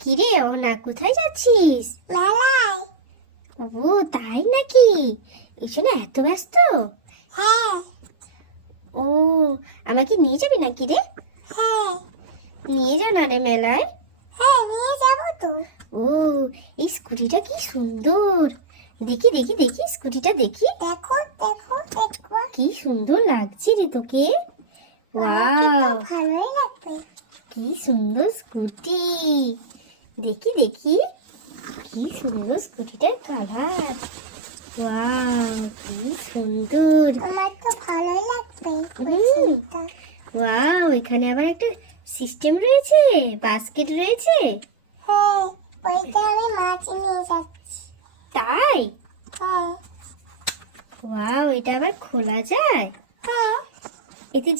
কিরে অনা, কোথায় যাচ্ছিস? মেলায়। ও তাই নাকি? এই জন্য এত ব্যস্ত? হ্যাঁ। ও, আমাকে নিয়ে যাবি নাকি রে? হ্যাঁ। নিয়ে যা না রে মেলায়। হ্যাঁ, নিয়ে যাবো তো। ও, এই স্কুটিটা কি সুন্দর! দেখি দেখি দেখি স্কুটিটা দেখি। দেখো দেখো দেখো। কি সুন্দর লাগছে রে তোকে! ওয়াও, ভালোই লাগবে। কি সুন্দর স্কুটি! দেখি দেখি, কি সুন্দর স্কুটিটার কালার! ওয়াও, কি সুন্দর! আমার তো ভালোই লাগবে। হুম। ওয়াও, এখানে আবার একটা সিস্টেম রয়েছে, বাস্কেট রয়েছে। হ্যাঁ, ওইটা আমি মাছ নিয়ে যাচ্ছি। তাই? হ্যাঁ। ওয়াও, এটা আবার খোলা যায়? হ্যাঁ। এতে